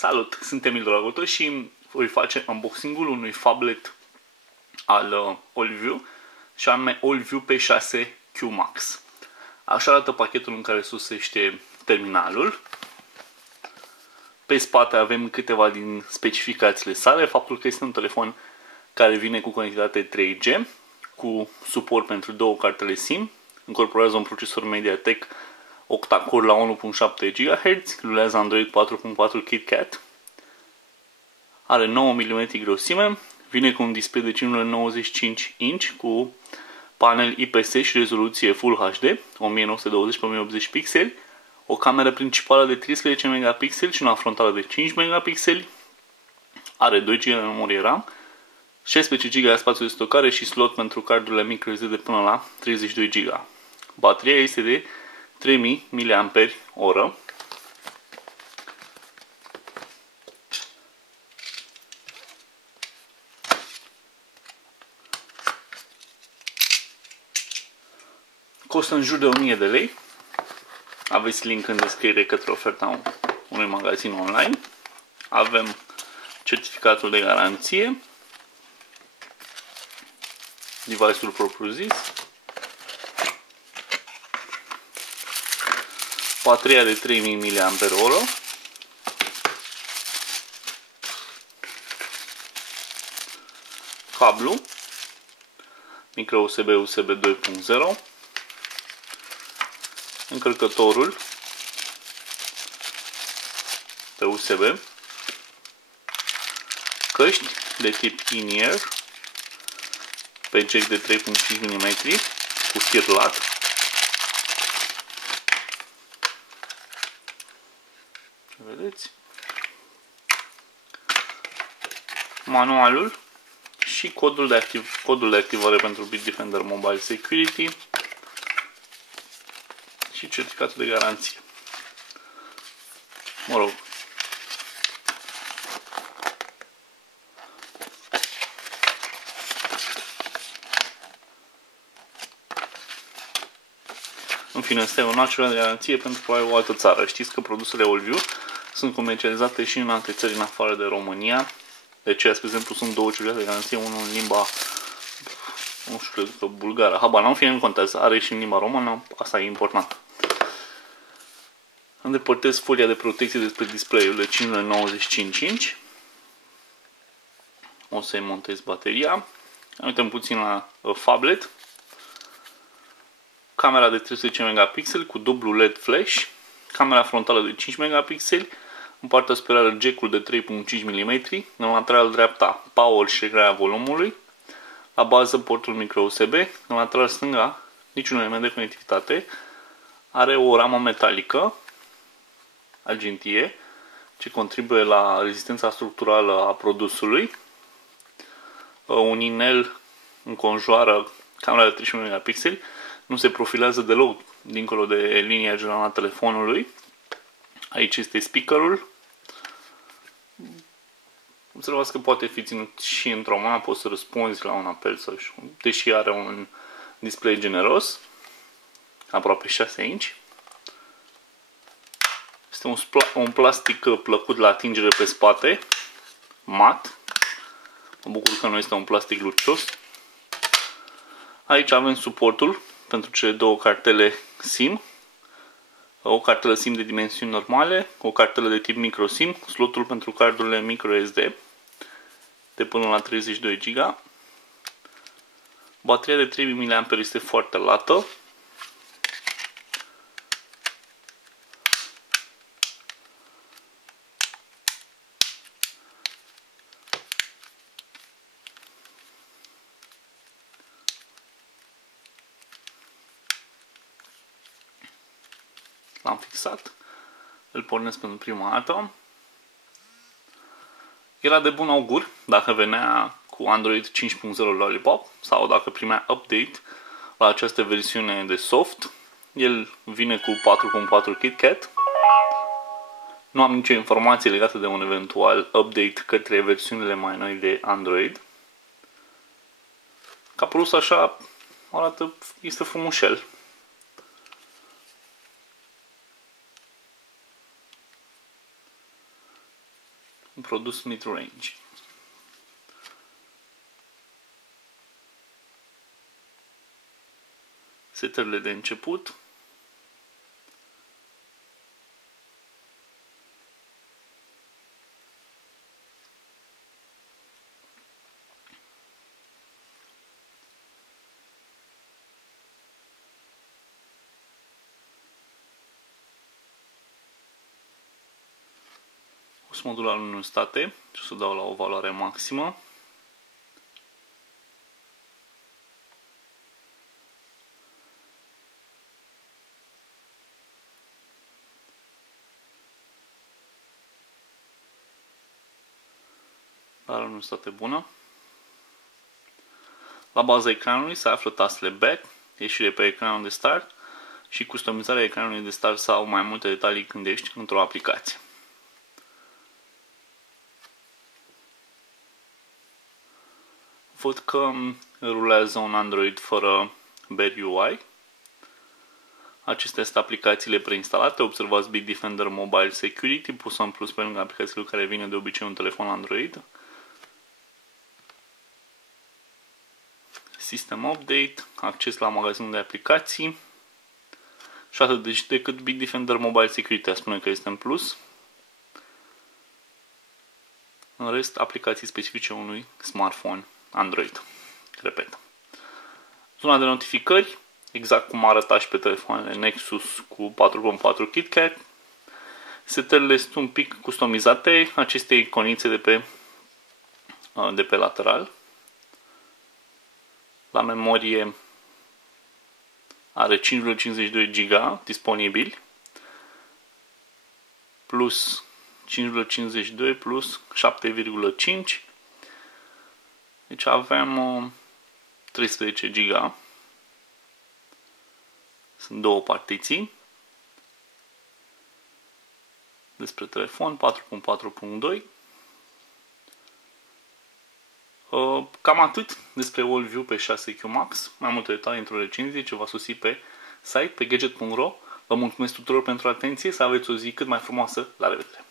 Salut, sunt Emil Dragotă și voi face unboxing-ul unui phablet al AllView și anume AllView P6 Q Max. Așa arată pachetul în care susește terminalul. Pe spate avem câteva din specificațiile sale, faptul că este un telefon care vine cu conectivitate 3G, cu suport pentru două cartele SIM, incorporează un procesor MediaTek octa-core la 1.7 GHz, rulează Android 4.4 KitKat, are 9 mm grosime, vine cu un display de 5,95 inch cu panel IPS și rezoluție Full HD, 1920 x 1080 pixeli, o cameră principală de 13 megapixeli și una frontală de 5 megapixeli, are 2 GB de memorie RAM, 16 GB de spațiu de stocare și slot pentru cardurile microSD de până la 32 GB. Bateria este de 3000 mAh. Costă în jur de 1000 de lei. Aveți link în descriere către oferta unui magazin online. Avem certificatul de garanție, device-ul propriu-zis, bateria de 3000 mAh, cablu, micro USB USB 2.0, încărcătorul pe USB, căști de tip in-ear pe jack de 3.5 mm cu fir lat, vedeți, manualul și codul de activare pentru Bitdefender Mobile Security și certificatul de garanție. Mă rog, în fine, este un alt de garanție pentru o altă țară. Știți că produsele AllView sunt comercializate și în alte țări în afară de România. De aceea, spre exemplu, sunt două certificate de garanție, unul în limba, nu știu, cred că bulgară. Habar, în fine, nu contează. Are și în limba română, asta e important. Îndepărtez folia de protecție despre display-ul de 5,95 inch. O să-i montez bateria. Uităm puțin la phablet. Camera de 13 megapixeli cu dublu LED flash. Camera frontală de 5 megapixeli. În partea superioară jack-ul de 3.5 mm. În lateral dreapta power și reglarea volumului. La bază portul micro USB. În lateral stânga niciun element de conectivitate. Are o ramă metalică argintie, ce contribuie la rezistența structurală a produsului. Un inel înconjoară camera de 13 megapixeli, nu se profilează deloc dincolo de linia generală a telefonului. Aici este speakerul. Observați că poate fi ținut și într-o mână, poți să răspunzi la un apel, sau, deși are un display generos, aproape 6 inch. Este un plastic plăcut la atingere pe spate, mat. Mă bucur că nu este un plastic lucios. Aici avem suportul pentru cele două cartele SIM. O cartelă SIM de dimensiuni normale, o cartelă de tip micro SIM, slotul pentru cardurile microSD de până la 32 GB. Bateria de 3000 mAh este foarte lată. L-am fixat, îl pornesc pentru prima dată. Era de bun augur dacă venea cu Android 5.0 Lollipop sau dacă primea update la această versiune de soft. El vine cu 4.4 KitKat. Nu am nicio informație legată de un eventual update către versiunile mai noi de Android. Ca produs așa arată, este frumușel. un produs mid-range. Setările de început. O să modul la luminostate și o să dau la o valoare maximă. La luminostate bună. La baza ecranului se află tastele Back, ieșire pe ecranul de start și customizarea ecranului de start sau mai multe detalii când ești într-o aplicație. Văd că rulează un Android fără Bear UI. Acestea sunt aplicațiile preinstalate. Observați Bitdefender Mobile Security pusă în plus pe lângă aplicațiile care vine de obicei un telefon Android. System Update, acces la magazinul de aplicații și atât. Deci decât Bitdefender Mobile Security spune că este în plus. În rest, aplicații specifice unui smartphone Android. Repet. Zona de notificări, exact cum arăta și pe telefoanele Nexus cu 4.4 KitKat. Setările sunt un pic customizate, aceste iconițe de pe lateral. La memorie are 5,52 GB disponibili plus 5,52 plus 7,5. Deci avem 13 GB. Sunt două partiții. Despre telefon 4.4.2. Cam atât despre AllView pe 6Q Max. Mai multe detalii într-o recenzie ce va sosi pe site, pe gadget.ro. Vă mulțumesc tuturor pentru atenție, să aveți o zi cât mai frumoasă. La revedere!